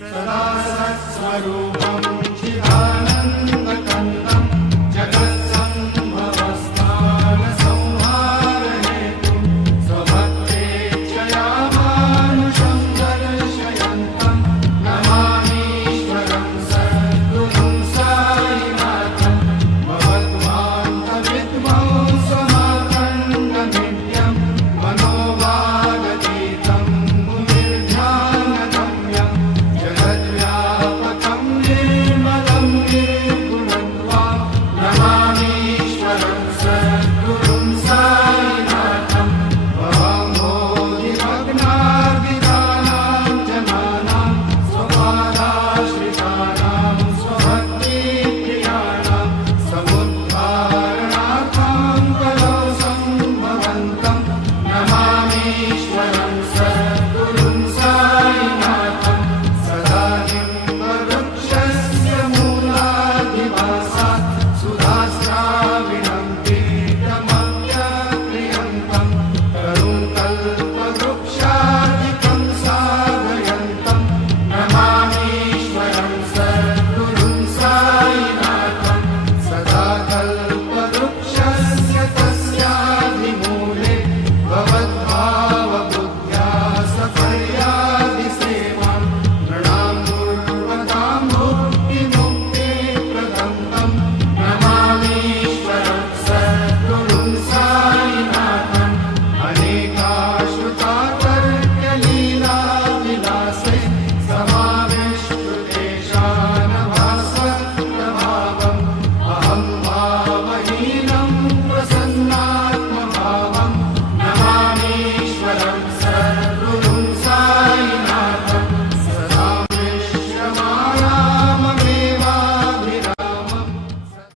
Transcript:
सदा सत्स्वरूपं चिदा Thank you.